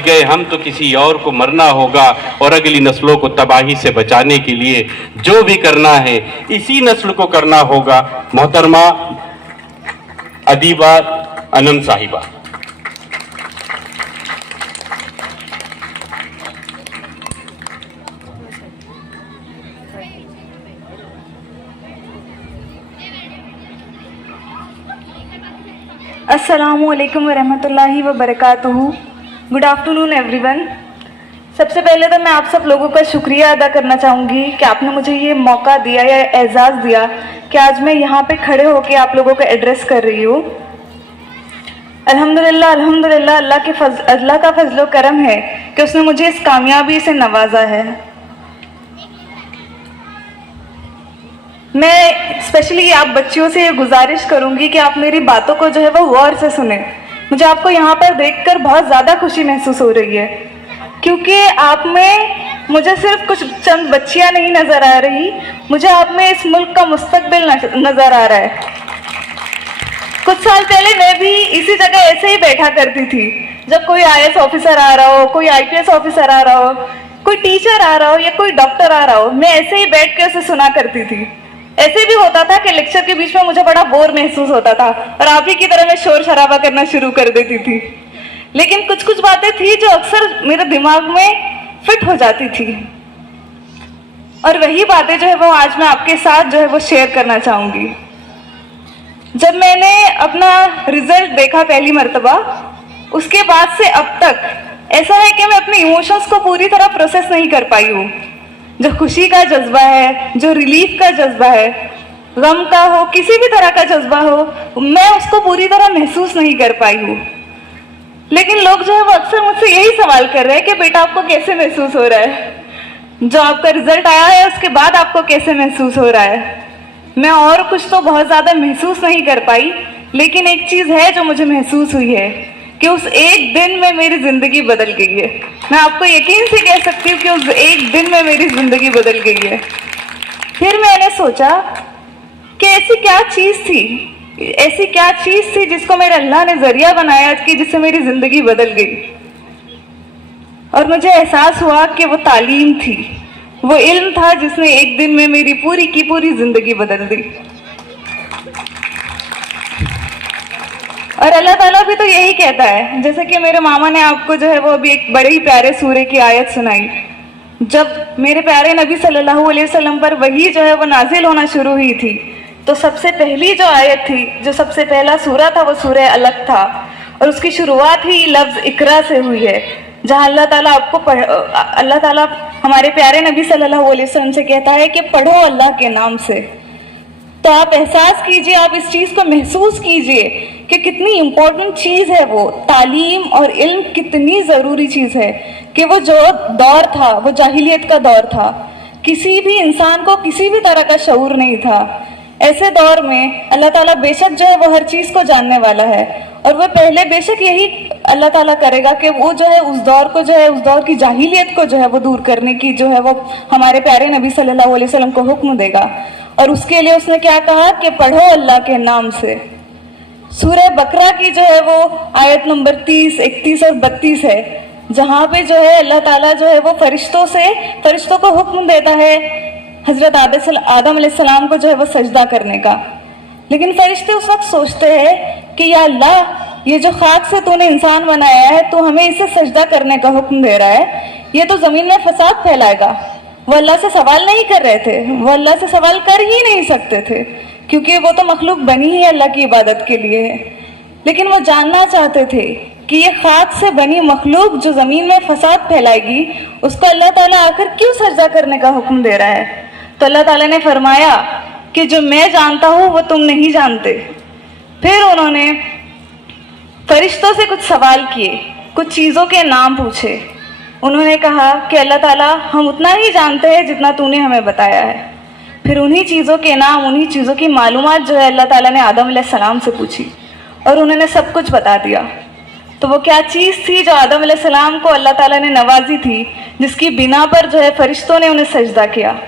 बच गए हम तो किसी और को मरना होगा, और अगली नस्लों को तबाही से बचाने के लिए जो भी करना है इसी नस्ल को करना होगा। मोहतरमा अदीबा अनम साहिबा। अस्सलामुअलैकुम वरहमतुल्लाहि वबरकातुहू। Good afternoon everyone. सबसे पहले तो मैं आप सब लोगों का शुक्रिया अदा करना चाहूँगी कि आपने मुझे ये मौका दिया या एजाज़ दिया कि आज मैं यहाँ पे खड़े होकर आप लोगों को एड्रेस कर रही हूँ। अल्हम्दुलिल्लाह अल्हम्दुलिल्लाह, अल्लाह का फजलो करम है कि उसने मुझे इस कामयाबी से नवाजा है। मैं स्पेशली आप बच्चियों से ये गुजारिश करूंगी कि आप मेरी बातों को जो है वो गौर से सुने। मुझे आपको यहाँ पर देखकर बहुत ज़्यादा खुशी महसूस हो रही है, क्योंकि आप में मुझे सिर्फ कुछ चंद बच्चियाँ नहीं नज़र आ रही, मुझे आप में इस मुल्क का मुस्तकबिल नज़र आ रहा है। कुछ साल पहले मैं भी इसी जगह ऐसे ही बैठा करती थी। जब कोई IAS ऑफिसर आ रहा हो, कोई IPS ऑफिसर आ रहा हो, कोई टीचर आ रहा हो या कोई डॉक्टर आ रहा हो, मैं ऐसे ही बैठ के उसे सुना करती थी। ऐसे भी होता था कि लेक्चर के बीच में मुझे बड़ा बोर महसूस होता था और आप ही की तरह मैं शोर शराबा करना शुरू कर देती थी। लेकिन कुछ कुछ बातें थी जो अक्सर मेरे दिमाग में फिट हो जाती थी, और वही बातें जो है वो आज मैं आपके साथ जो है वो शेयर करना चाहूँगी। जब मैंने अपना रिजल्ट देखा पहली मर्तबा, उसके बाद से अब तक ऐसा है कि मैं अपने इमोशंस को पूरी तरह प्रोसेस नहीं कर पाई हूँ। जो खुशी का जज्बा है, जो रिलीफ का जज्बा है, गम का हो, किसी भी तरह का जज्बा हो, मैं उसको पूरी तरह महसूस नहीं कर पाई हूँ। लेकिन लोग जो है वो अक्सर मुझसे यही सवाल कर रहे हैं कि बेटा आपको कैसे महसूस हो रहा है, जो आपका रिजल्ट आया है उसके बाद आपको कैसे महसूस हो रहा है। मैं और कुछ तो बहुत ज़्यादा महसूस नहीं कर पाई, लेकिन एक चीज़ है जो मुझे महसूस हुई है कि उस एक दिन में मेरी ज़िंदगी बदल गई है। मैं आपको यकीन से कह सकती हूँ कि उस एक दिन में मेरी ज़िंदगी बदल गई है। फिर मैंने सोचा कि ऐसी क्या चीज़ थी जिसको मेरे अल्लाह ने ज़रिया बनाया कि जिससे मेरी ज़िंदगी बदल गई। और मुझे एहसास हुआ कि वो तालीम थी, वो इल्म था जिसने एक दिन में मेरी पूरी की पूरी ज़िंदगी बदल दी। और अल्लाह ताला भी तो यही कहता है, जैसे कि मेरे मामा ने आपको जो है वो अभी एक बड़े ही प्यारे सूरे की आयत सुनाई। जब मेरे प्यारे नबी सल्लल्लाहु अलैहि वसल्लम पर वही जो है वो नाजिल होना शुरू हुई थी, तो सबसे पहली जो आयत थी, जो सबसे पहला सूरा था, वो सूरह अलक था, और उसकी शुरुआत ही लफ्ज़ इकरा से हुई है, जहाँ अल्लाह ताला हमारे प्यारे नबी सल्लल्लाहु अलैहि वसल्लम से कहता है कि पढ़ो अल्लाह के नाम से। तो आप एहसास कीजिए, आप इस चीज़ को महसूस कीजिए कि कितनी इम्पोर्टेंट चीज़ है वो तालीम और इल्म, कितनी ज़रूरी चीज़ है कि वो जो दौर था वो जाहिलियत का दौर था। किसी भी इंसान को किसी भी तरह का शऊर नहीं था। ऐसे दौर में अल्लाह ताला बेशक जो है वो हर चीज़ को जानने वाला है, और वह पहले बेशक यही अल्लाह ताला करेगा कि वो जो है उस दौर को जो है, उस दौर की जाहिलियत को जो है वो दूर करने की जो है वो हमारे प्यारे नबी सल्लल्लाहु अलैहि वसल्लम को हुक्म देगा। और उसके लिए उसने क्या कहा कि पढ़ो अल्लाह के नाम से। सूरह बकरा की जो है वो आयत नंबर 30, 31 और 32 है, जहाँ पे जो है अल्लाह ताला जो है वो फरिश्तों को हुक्म देता है हजरत आदम अलैहिस्सलाम को जो है वो सजदा करने का। लेकिन फरिश्ते उस वक्त सोचते हैं कि या अल्लाह, ये जो खाक से तूने इंसान बनाया है, तो हमें इसे सजदा करने का हुक्म दे रहा है, ये तो जमीन में फसाद फैलाएगा। वो अल्लाह से सवाल नहीं कर रहे थे, वो अल्लाह से सवाल कर ही नहीं सकते थे, क्योंकि वो तो मखलूक बनी ही अल्लाह की इबादत के लिए है। लेकिन वो जानना चाहते थे कि ये खाक से बनी मखलूक जो ज़मीन में फसाद फैलाएगी, उसको अल्लाह ताला आखिर क्यों सजदा करने का हुक्म दे रहा है। तो अल्लाह ताला ने फरमाया कि जो मैं जानता हूँ वो तुम नहीं जानते। फिर उन्होंने फरिश्तों से कुछ सवाल किए, कुछ चीज़ों के नाम पूछे। उन्होंने कहा कि अल्लाह ताला, हम उतना ही जानते हैं जितना तूने हमें बताया है। फिर उन्हीं चीज़ों के नाम, उन्हीं चीज़ों की मालूमात जो है अल्लाह ताला ने आदम अलैहिस्सलाम से पूछी, और उन्होंने सब कुछ बता दिया। तो वो क्या चीज़ थी जो आदम अलैहिस्सलाम को अल्लाह ताला ने नवाजी थी, जिसकी बिना पर जो है फरिश्तों ने उन्हें सजदा किया?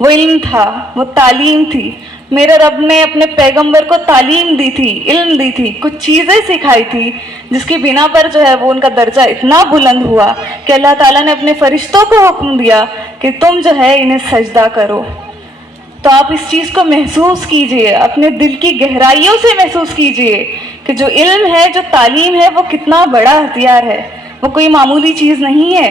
वो इल्म था, वो तालीम थी। मेरे रब ने अपने पैगंबर को तालीम दी थी, इल्म दी थी, कुछ चीज़ें सिखाई थी जिसकी बिना पर जो है वो उनका दर्जा इतना बुलंद हुआ कि अल्लाह ताला ने अपने फरिश्तों को हुक्म दिया कि तुम जो है इन्हें सजदा करो। तो आप इस चीज़ को महसूस कीजिए, अपने दिल की गहराइयों से महसूस कीजिए कि जो इल्म है, जो तालीम है, वो कितना बड़ा हथियार है। वो कोई मामूली चीज़ नहीं है,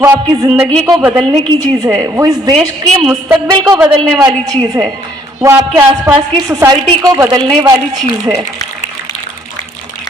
वो आपकी ज़िंदगी को बदलने की चीज़ है, वो इस देश के मुस्तकबिल को बदलने वाली चीज़ है, वो आपके आसपास की सोसाइटी को बदलने वाली चीज़ है।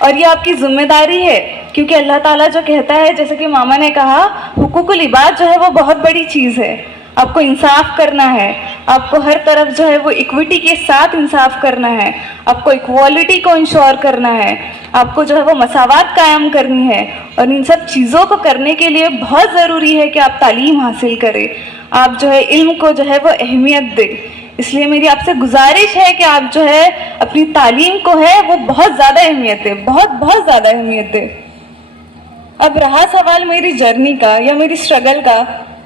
और ये आपकी जिम्मेदारी है, क्योंकि अल्लाह ताला जो कहता है, जैसे कि मामा ने कहा, हुकूकुल इबाद जो है वो बहुत बड़ी चीज़ है। आपको इंसाफ करना है, आपको हर तरफ जो है वो इक्विटी के साथ इंसाफ करना है, आपको इक्वालिटी को इंश्योर करना है, आपको जो है वो मसावात कायम करनी है। और इन सब चीज़ों को करने के लिए बहुत ज़रूरी है कि आप तालीम हासिल करें, आप जो है इल्म को जो है वो अहमियत दें। इसलिए मेरी आपसे गुजारिश है कि आप जो है अपनी तालीम को है वो बहुत ज़्यादा अहमियत दें, बहुत ज़्यादा अहमियत दें। अब रहा सवाल मेरी जर्नी का या मेरी स्ट्रगल का,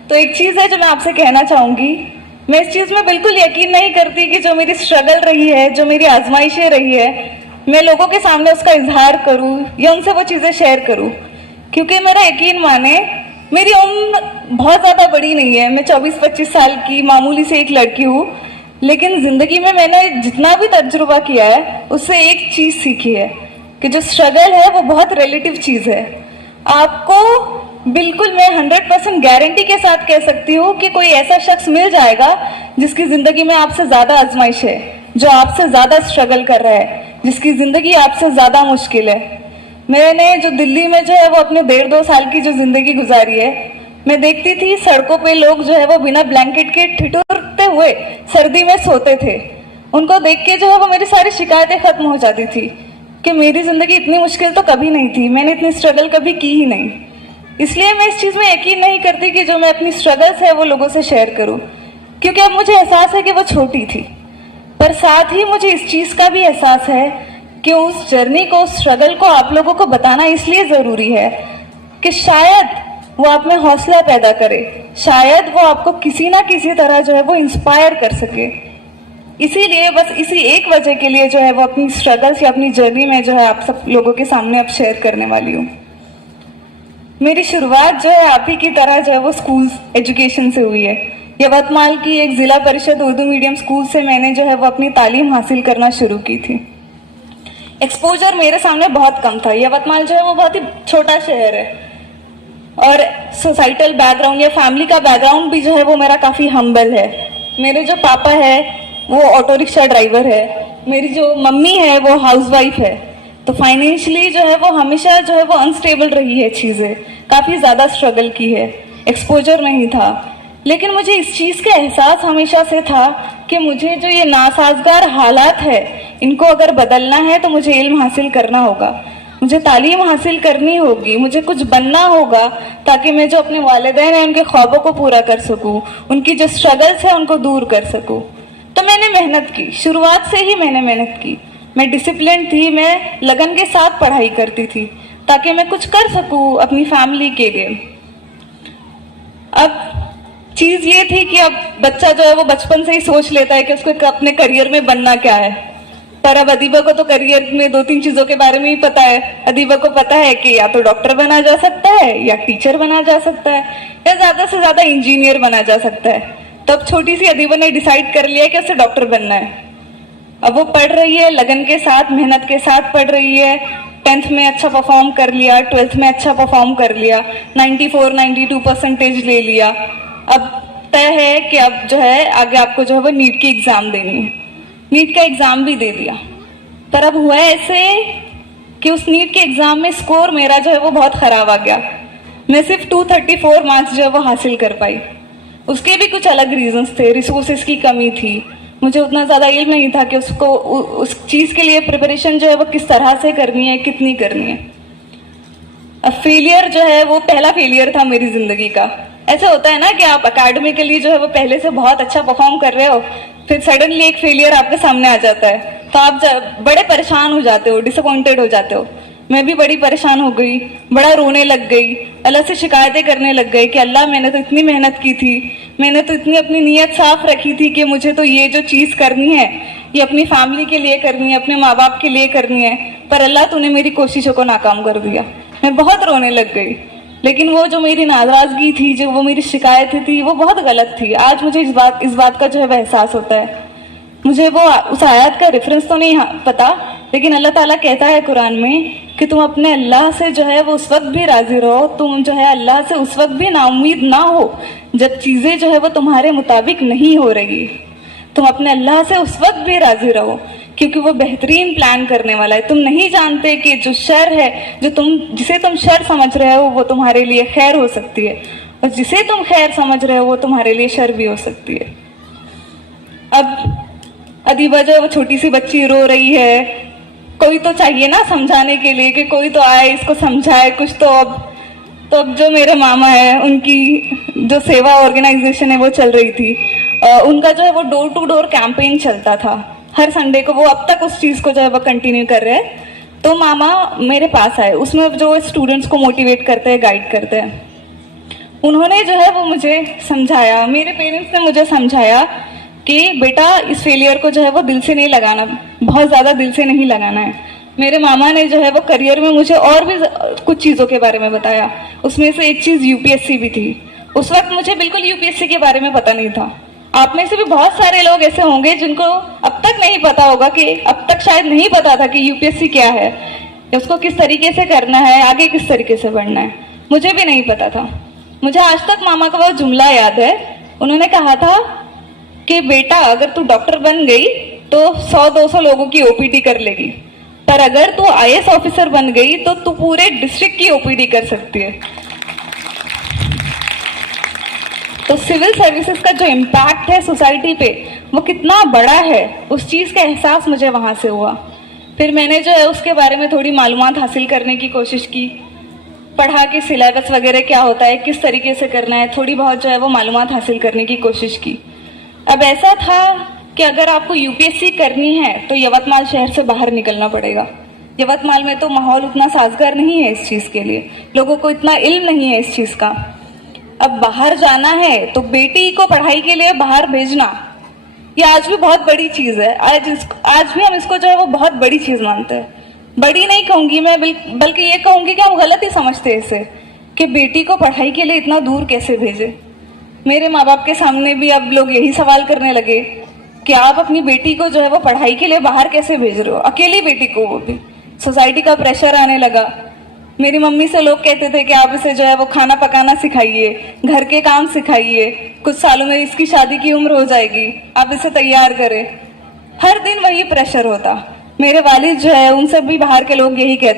तो एक चीज़ है जो मैं आपसे कहना चाहूँगी, मैं इस चीज़ में बिल्कुल यकीन नहीं करती कि जो मेरी स्ट्रगल रही है, जो मेरी आजमाइशें रही है, मैं लोगों के सामने उसका इजहार करूँ या उनसे वो चीज़ें शेयर करूँ, क्योंकि मेरा यकीन माने मेरी उम्र बहुत ज़्यादा बड़ी नहीं है। मैं 24-25 साल की मामूली से एक लड़की हूँ, लेकिन ज़िंदगी में मैंने जितना भी तजुर्बा किया है उससे एक चीज़ सीखी है कि जो स्ट्रगल है वो बहुत रिलेटिव चीज़ है। आपको बिल्कुल मैं 100% गारंटी के साथ कह सकती हूँ कि कोई ऐसा शख्स मिल जाएगा जिसकी ज़िंदगी में आपसे ज़्यादा आजमाइश है, जो आपसे ज़्यादा स्ट्रगल कर रहा है, जिसकी ज़िंदगी आपसे ज़्यादा मुश्किल है। मैंने जो दिल्ली में जो है वो अपने 1.5-2 साल की जो ज़िंदगी गुजारी है, मैं देखती थी सड़कों पे लोग जो है वो बिना ब्लैंकेट के ठिठुरते हुए सर्दी में सोते थे। उनको देख के जो है वो मेरी सारी शिकायतें ख़त्म हो जाती थी कि मेरी ज़िंदगी इतनी मुश्किल तो कभी नहीं थी, मैंने इतनी स्ट्रगल कभी की ही नहीं। इसलिए मैं इस चीज़ में यकीन नहीं करती कि जो मैं अपनी स्ट्रगल्स है वो लोगों से शेयर करूं, क्योंकि अब मुझे एहसास है कि वो छोटी थी, पर साथ ही मुझे इस चीज़ का भी एहसास है कि उस जर्नी को, स्ट्रगल को आप लोगों को बताना इसलिए ज़रूरी है कि शायद वो आप में हौसला पैदा करे, शायद वो आपको किसी ना किसी तरह जो है वो इंस्पायर कर सके। इसीलिए बस इसी एक वजह के लिए जो है वो अपनी स्ट्रगल्स या अपनी जर्नी में जो है आप सब लोगों के सामने अब शेयर करने वाली हूँ। मेरी शुरुआत जो है आप ही की तरह जो है वो स्कूल एजुकेशन से हुई है। यवतमाल की एक ज़िला परिषद उर्दू मीडियम स्कूल से मैंने जो है वो अपनी तालीम हासिल करना शुरू की थी। एक्सपोजर मेरे सामने बहुत कम था। यवतमाल जो है वो बहुत ही छोटा शहर है और सोसाइटल बैकग्राउंड या फैमिली का बैकग्राउंड भी जो है वो मेरा काफ़ी हम्बल है। मेरे जो पापा है वो ऑटो रिक्शा ड्राइवर है, मेरी जो मम्मी है वो हाउसवाइफ है, तो फाइनेंशियली जो है वो हमेशा जो है वो अनस्टेबल रही है, चीज़ें काफ़ी ज़्यादा स्ट्रगल की है, एक्सपोजर नहीं था। लेकिन मुझे इस चीज़ का एहसास हमेशा से था कि मुझे जो ये नासाजगार हालात है इनको अगर बदलना है तो मुझे इल्म हासिल करना होगा, मुझे तालीम हासिल करनी होगी, मुझे कुछ बनना होगा ताकि मैं जो अपने वालिदैन हैं उनके ख्वाबों को पूरा कर सकूं, उनकी जो स्ट्रगल्स है उनको दूर कर सकूं। तो मैंने मेहनत की, शुरुआत से ही मैंने मेहनत की। मैं डिसिप्लिन थी, मैं लगन के साथ पढ़ाई करती थी ताकि मैं कुछ कर सकूं अपनी फैमिली के लिए। अब चीज़ ये थी कि अब बच्चा जो है वो बचपन से ही सोच लेता है कि उसको अपने करियर में बनना क्या है, पर अब अदीबा को तो करियर में 2-3 चीज़ों के बारे में ही पता है। अदीबा को पता है कि या तो डॉक्टर बना जा सकता है या टीचर बना जा सकता है या ज़्यादा से ज़्यादा इंजीनियर बना जा सकता है। तो अब छोटी सी अदीबा ने डिसाइड कर लिया कि उसे डॉक्टर बनना है। अब वो पढ़ रही है, लगन के साथ, मेहनत के साथ पढ़ रही है। 10th में अच्छा परफॉर्म कर लिया, 12th में अच्छा परफॉर्म कर लिया, 94-92% ले लिया। अब तय है कि अब जो है आगे आपको जो है वो नीट की एग्ज़ाम देनी है। नीट का एग्ज़ाम भी दे दिया, पर अब हुआ ऐसे कि उस नीट के एग्ज़ाम में स्कोर मेरा जो है वो बहुत ख़राब आ गया। मैं सिर्फ 234 मार्क्स जो है वो हासिल कर पाई। उसके भी कुछ अलग रीजंस थे, रिसोर्सेज की कमी थी, मुझे उतना ज़्यादा इल्म नहीं था कि उसको उस चीज़ के लिए प्रिपरेशन जो है वो किस तरह से करनी है, कितनी करनी है। अब फेलियर जो है वो पहला फेलियर था मेरी ज़िंदगी का। ऐसा होता है ना कि आप अकेडमिकली जो है वो पहले से बहुत अच्छा परफॉर्म कर रहे हो, फिर सडनली एक फेलियर आपके सामने आ जाता है तो आप बड़े परेशान हो जाते हो, डिसअपॉइंटेड हो जाते हो। मैं भी बड़ी परेशान हो गई, बड़ा रोने लग गई, अल्लाह से शिकायतें करने लग गई कि अल्लाह मैंने तो इतनी मेहनत की थी, मैंने तो इतनी अपनी नीयत साफ रखी थी कि मुझे तो ये जो चीज़ करनी है ये अपनी फैमिली के लिए करनी है, अपने माँ बाप के लिए करनी है, पर अल्लाह तूने मेरी कोशिशों को नाकाम कर दिया। मैं बहुत रोने लग गई। लेकिन वो जो मेरी नाराजगी थी, जो वो मेरी शिकायतें थी, वो बहुत गलत थी। आज मुझे इस बात का जो है एहसास होता है। मुझे वो उस आयत का रेफरेंस तो नहीं पता, लेकिन अल्लाह ताला कहता है कुरान में कि तुम अपने अल्लाह से जो है वो उस वक्त भी राजी रहो, तुम जो है अल्लाह से उस वक्त भी नाउम्मीद ना हो जब चीजें जो है वो तुम्हारे मुताबिक नहीं हो रही। तुम अपने अल्लाह से उस वक्त भी राजी रहो, क्योंकि वो बेहतरीन प्लान करने वाला है। तुम नहीं जानते कि जो शर है, जिसे तुम शर समझ रहे हो, वो तुम्हारे लिए खैर हो सकती है, और जिसे तुम खैर समझ रहे हो वो तुम्हारे लिए शर भी हो सकती है। अब अदीबा जो है वो छोटी सी बच्ची रो रही है, कोई तो चाहिए ना समझाने के लिए कि कोई तो आए इसको समझाए कुछ। तो अब जो मेरे मामा है, उनकी जो सेवा ऑर्गेनाइजेशन है वो चल रही थी, उनका जो है वो डोर टू डोर कैंपेन चलता था हर संडे को। वो अब तक उस चीज को जो है वो कंटिन्यू कर रहे हैं। तो मामा मेरे पास आए, उसमें जो स्टूडेंट्स को मोटिवेट करते हैं, गाइड करते हैं। उन्होंने जो है वो मुझे समझाया, मेरे पेरेंट्स ने मुझे समझाया कि बेटा इस फेलियर को जो है वो दिल से नहीं लगाना, बहुत ज्यादा दिल से नहीं लगाना है। मेरे मामा ने जो है वो करियर में मुझे और भी कुछ चीजों के बारे में बताया। उसमें से एक चीज यूपीएससी भी थी। उस वक्त मुझे बिल्कुल यूपीएससी के बारे में पता नहीं था। आप में से भी बहुत सारे लोग ऐसे होंगे जिनको अब तक नहीं पता होगा, कि अब तक शायद नहीं पता था कि यूपीएससी क्या है, उसको किस तरीके से करना है, आगे किस तरीके से बढ़ना है। मुझे भी नहीं पता था। मुझे आज तक मामा का वो जुमला याद है। उन्होंने कहा था कि बेटा अगर तू डॉक्टर बन गई तो 100-200 लोगों की ओपीडी कर लेगी, पर अगर तू आईएएस ऑफिसर बन गई तो तू पूरे डिस्ट्रिक्ट की ओपीडी कर सकती है। तो सिविल सर्विसेज का जो इम्पैक्ट है सोसाइटी पे वो कितना बड़ा है, उस चीज का एहसास मुझे वहां से हुआ। फिर मैंने जो है उसके बारे में थोड़ी मालूमात हासिल करने की कोशिश की, पढ़ा कि सिलेबस वगैरह क्या होता है, किस तरीके से करना है, थोड़ी बहुत जो है वो मालूमात हासिल करने की कोशिश की। अब ऐसा था कि अगर आपको यूपीएससी करनी है तो यवतमाल शहर से बाहर निकलना पड़ेगा। यवतमाल में तो माहौल उतना साजगार नहीं है इस चीज के लिए, लोगों को इतना इल्म नहीं है इस चीज का। अब बाहर जाना है तो बेटी को पढ़ाई के लिए बाहर भेजना, ये आज भी बहुत बड़ी चीज है। आज भी हम इसको जो है वो बहुत बड़ी चीज मानते हैं। बड़ी नहीं कहूंगी मैं, बल्कि ये कहूंगी कि हम गलत ही समझते हैं इसे, कि बेटी को पढ़ाई के लिए इतना दूर कैसे भेजे। मेरे माँ बाप के सामने भी अब लोग यही सवाल करने लगे कि आप अपनी बेटी को जो है वो पढ़ाई के लिए बाहर कैसे भेज रहे हो, अकेली बेटी को, वो भी। सोसाइटी का प्रेशर आने लगा। मेरी मम्मी से लोग कहते थे कि आप इसे जो है वो खाना पकाना सिखाइए, घर के काम सिखाइए, कुछ सालों में इसकी शादी की उम्र हो जाएगी, आप इसे तैयार करें। हर दिन वही प्रेशर होता। मेरे वालिद जो है उनसे भी बाहर के लोग यही कहते